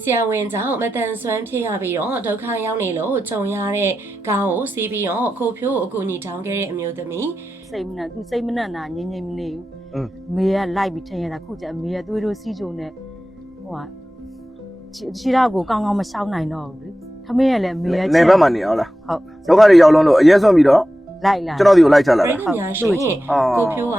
ဆရာဝန်ကြောင့်မတန်ဆွမ်းဖြစ်ရပြီးတော့ဒုက္ခရောက်နေလို့ကြုံရတဲ့ကားကိုစီးပြီးတော့ကိုဖြိုးကိုအကူအညီတောင်းခဲ့တဲ့အမျိုးသမီးစိတ်မနဲ့သူစိတ်မနဲ့နာငြိမ်ငြိမ်မနေဘူးအင်းအမေကလိုက်ပြီးထင်ရတာခုကျအမေကသွေးတို့စီးကြုံနဲ့ဟိုဟာခြေခြေထောက်ကိုကောင်းကောင်းမရှောင်းနိုင်တော့ဘူးလေခမင်းရလည်းအမေကနေဘက်မှာနေအောင်လားဟုတ်ဒုက္ခတွေရောက်လုံးလို့အရက်ဆွန့်ပြီးတော့ လိုက်လာကျွန်တော်ဒီကိုလိုက်ချလာပြိတာတ္တများရှင်အာကိုဖြိုးက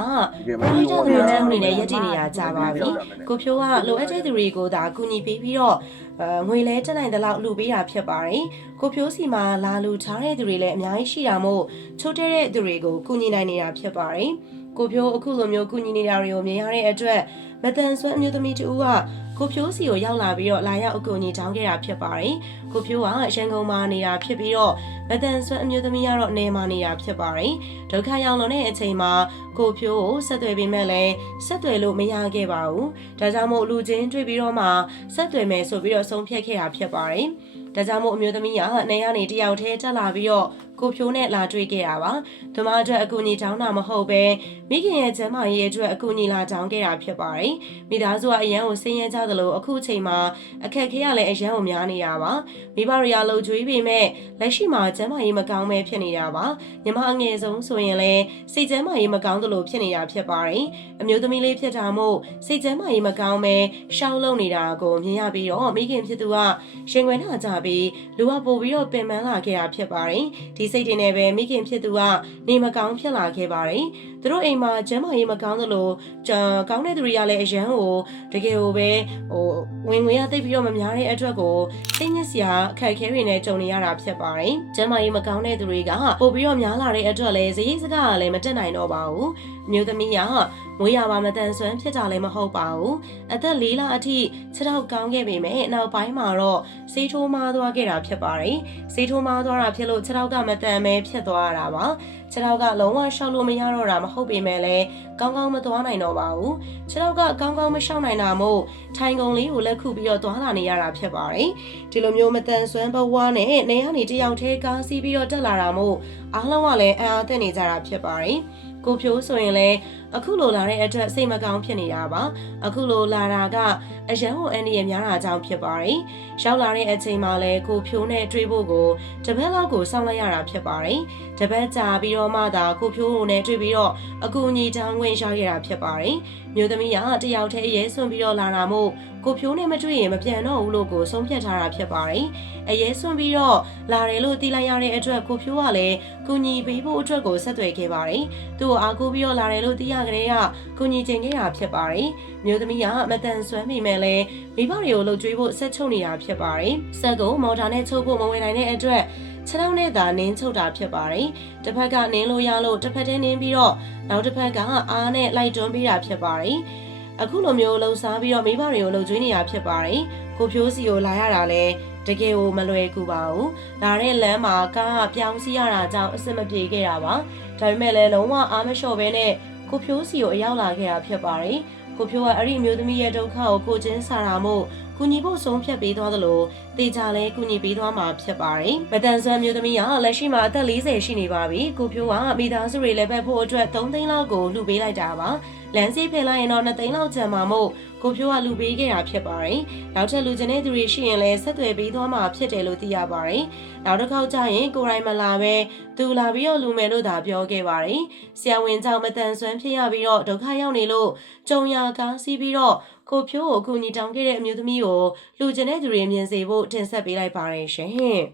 ဒီမှာပရိသတ်တွေနဲ့အနေနဲ့ရက်တည်နေရကြပါပြီကိုဖြိုးကလိုအပ်တဲ့သူတွေကိုဒါကူညီပေးပြီးတော့အဲငွေလဲတက်နိုင်တဲ့လောက်လှူပေးတာဖြစ်ပါတယ်ကိုဖြိုးစီမှာလာလူထားတဲ့သူတွေလည်းအများကြီးရှိတာမို့ချိုးတဲ့တဲ့သူတွေကိုကူညီနိုင်နေတာဖြစ်ပါတယ် ကိုဖြိုးအခုလိုမျိုးကူညီနေတာတွေကိုမြင်ရတဲ့အတွက်မတန်ဆွမ်းအမျိုးသမီးတူကကိုဖြိုးစီကိုရောက်လာပြီးတော့လာရောက်အကူအညီတောင်းခဲ့တာဖြစ်ပါတယ်ကိုဖြိုးကရန်ကုန်မှာနေတာဖြစ်ပြီးတော့မတန်ဆွမ်းအမျိုးသမီးကတော့နေမှာနေတာဖြစ်ပါတယ်ဒုက္ခရောက်လွန်တဲ့အချိန်မှာကိုဖြိုးကိုဆက်သွယ်ပေးမဲ့လဲဆက်သွယ်လို့မရခဲ့ပါဘူး။ဒါကြောင့်မို့လူချင်းတွေ့ပြီးတော့မှဆက်သွယ်မယ်ဆိုပြီးတော့ဆုံးဖြတ်ခဲ့တာဖြစ်ပါတယ်။ ဒါကြောင့်မို့အမျိုးသမီးကနေရနေတယောက်တည်းတက်လာပြီးတော့ကိုဖြိုးနဲ့လာတွေ့ခဲ့တာပါ။ဒီမှာအတွက်အကူအညီတောင်းတာမဟုတ်ပဲမိခင်ရဲ့ကျမ်းမာရေးအတွက်အကူအညီလာတောင်းခဲ့တာဖြစ်ပါတယ်။မိသားစုကအရန်ကိုဆင်းရဲကြသလိုအခုချိန်မှာအခက်အခဲရလည်းအရန်ကိုများနေတာပါ။မိဘတွေရလှုပ်ကြွေးပေမဲ့လက်ရှိမှာကျမ်းမာရေးမကောင်းပဲဖြစ်နေတာပါ။ညီမအငယ်ဆုံးဆိုရင်လည်းစိတ်ကျမ်းမာရေးမကောင်းသလိုဖြစ်နေတာဖြစ်ပါတယ်။အမျိုးသမီးလေးဖြစ်တာမို့စိတ်ကျမ်းမာရေးမကောင်းပဲရှောက်လုံနေတာကိုမြင်ရပြီးတော့မိခင်ဖြစ်သူကရှင်ခွင်ထားကြပြီးလူကပို့ပြီးတော့ပင်ပန်းလာခဲ့တာဖြစ်ပါတယ်။ဒီစိတ်တွေနဲ့ပဲမိခင်ဖြစ်သူကနေမကောင်းဖြစ်လာခဲ့ပါတယ်။ သူတို့အိမ်မှာကျမ်းမာရေးမကောင်းသလိုကြာကောင်းတဲ့သူတွေကလည်းအရန်ကိုတကယ်ကိုပဲဟိုဝင်ငွေရသိပ်ပြီးတော့မများတဲ့အတွက်ကိုစိတ်ညစ်စရာအခက်အခဲတွေနဲ့ကြုံနေရတာဖြစ်ပါတယ်။ကျမ်းမာရေးမကောင်းတဲ့သူတွေကပို့ပြီးတော့များလာတဲ့အတွက်လည်းဇရိတ်စကားကလည်းမတက်နိုင်တော့ပါဘူး။အမျိုးသမီးကမွေးရပါမတန်ဆွမ်းဖြစ်တာလည်းမဟုတ်ပါဘူး။အသက်၄လအထိခြေထောက်ကောင်းခဲ့ပေမဲ့နောက်ပိုင်းမှာတော့ဆေးထိုးမားသွားခဲ့တာဖြစ်ပါတယ်။ဆေးထိုးမားသွားတာဖြစ်လို့ခြေထောက်ကမတန်ပဲဖြစ်သွားရတာပါ။ခြေထောက်ကလုံးဝရှောက်လို့မရတော့တာမဟုတ်ပေမဲ့လည်းကောင်းကောင်းမသွားနိုင်တော့ပါဘူး။ခြေထောက်ကကောင်းကောင်းမရှောက်နိုင်တာမို့ထိုင်ကုန်လေးကိုလက်ခုပြီးတော့သွားလာနေရတာဖြစ်ပါတယ်။ဒီလိုမျိုးမတန်ဆွမ်းဘဝနဲ့နေရနေတယောက်တည်းကားစီးပြီးတော့တက်လာတာမို့အားလုံးကလည်းအံ့အားသင့်နေကြတာဖြစ်ပါတယ်။ ကိုဖြိုးဆိုရင်လည်းအခုလိုလာတဲ့အတွက်စိတ်မကောင်းဖြစ်နေတာပါအခုလိုလာတာကအရန်ကိုအန်ဒီရများတာကြောင့်ဖြစ်ပါတယ်ရောက်လာတဲ့အချိန်မှာလည်းကိုဖြိုးနဲ့တွေ့ဖို့ကိုတပတ်လောက်ကိုစောင့်လိုက်ရတာဖြစ်ပါတယ်တပတ်ကြာပြီးတော့မှသာကိုဖြိုးကိုနဲ့တွေ့ပြီးတော့အကူအညီတောင်းခွင့်ရခဲ့တာဖြစ်ပါတယ်မျိုးသမီးကတယောက်တည်းအရေးဆွန့်ပြီးတော့လာတာမို့ကိုဖြိုးနဲ့မတွေ့ရင်မပြန်တော့ဘူးလို့ကိုဆုံးဖြတ်ထားတာဖြစ်ပါတယ်အရေးဆွန့်ပြီးတော့လာတယ်လို့သိလိုက်ရတဲ့အတွက်ကိုဖြိုးကလည်းကူညီပေးဖို့အတွက်ကိုဆက်သွယ်ခဲ့ပါတယ်သူ့ကိုအားကိုးပြီးတော့လာတယ်လို့သိရကြတဲ့ကကူညီချင်ခဲ့တာဖြစ်ပါတယ်။မျိုးသမီးကမတန်ဆွမ်းမိမဲ့လဲမိဘတွေကိုလှုပ်ကြွေးဖို့ဆက်ချုပ်နေတာဖြစ်ပါတယ်။ဆက်ကိုမော်တာနဲ့ချုပ်ဖို့မဝင်နိုင်တဲ့အတွက်ခြေထောက်နဲ့သာနင်းချုပ်တာဖြစ်ပါတယ်။တစ်ဖက်ကနင်းလို့ရလို့တစ်ဖက်တည်းနင်းပြီးတော့နောက်တစ်ဖက်ကအားနဲ့လိုက်တွန်းပေးတာဖြစ်ပါတယ်။အခုလိုမျိုးလှုပ်ရှားပြီးတော့မိဘတွေကိုလှုပ်ကြွေးနေတာဖြစ်ပါတယ်။ကိုဖြိုးစီကိုလာရတာလဲ တကယ်ကိုမလွယ်ကူပါဘူး။လာတဲ့လမ်းမှာကားကပြောင်းစီရတာကြောင့်အဆင်မပြေခဲ့တာပါ။ဒါပေမဲ့လည်းလုံးဝအားမလျှော့ဘဲနဲ့ကိုဖြိုးစီကိုအရောက်လာခဲ့တာဖြစ်ပါတယ်။ကိုဖြိုးကအဲ့ဒီအမျိုးသမီးရဲ့ဒုက္ခကိုကိုချင်းစာတာမို့ကူညီဖို့ဆုံးဖြတ်ပေးသွားသလိုတေချာလဲကူညီပေးသွားမှာဖြစ်ပါတယ်။မတန်ဆွမ်းမျိုးသမီးကလက်ရှိမှာအသက်40ရှိနေပါပြီ။ကိုဖြိုးကမိသားစုတွေလည်းပဲဖို့အတွက်3သိန်းလောက်ကိုလှူပေးလိုက်တာပါ။ လမ်းစီးဖယ်လိုက်ရင်တော့2သိန်းလောက်ကျန်မှာမို့ကိုဖြိုးကလှူပေးခဲ့တာဖြစ်ပါတယ်။နောက်ထပ်လူကျင်တဲ့သူတွေရှိရင်လည်းဆက်သွယ်ပေးသွားမှာဖြစ်တယ်လို့သိရပါတယ်။နောက်တစ်ခေါက်ကျရင်ကိုရိုင်းမလာပဲသူလာပြီးတော့လူမယ်လို့သာပြောခဲ့ပါတယ်။ဆရာဝန်ကြောင့်မတန်ဆွမ်းဖြစ်ရပြီးတော့ဒုက္ခရောက်နေလို့ကြုံရကားစီးပြီးတော့ကိုဖြိုးကိုအကူအညီတောင်းခဲ့တဲ့အမျိုးသမီးကိုလူကျင်တဲ့သူတွေမြင်စေဖို့တင်ဆက်ပေးလိုက်ပါတယ်ရှင်။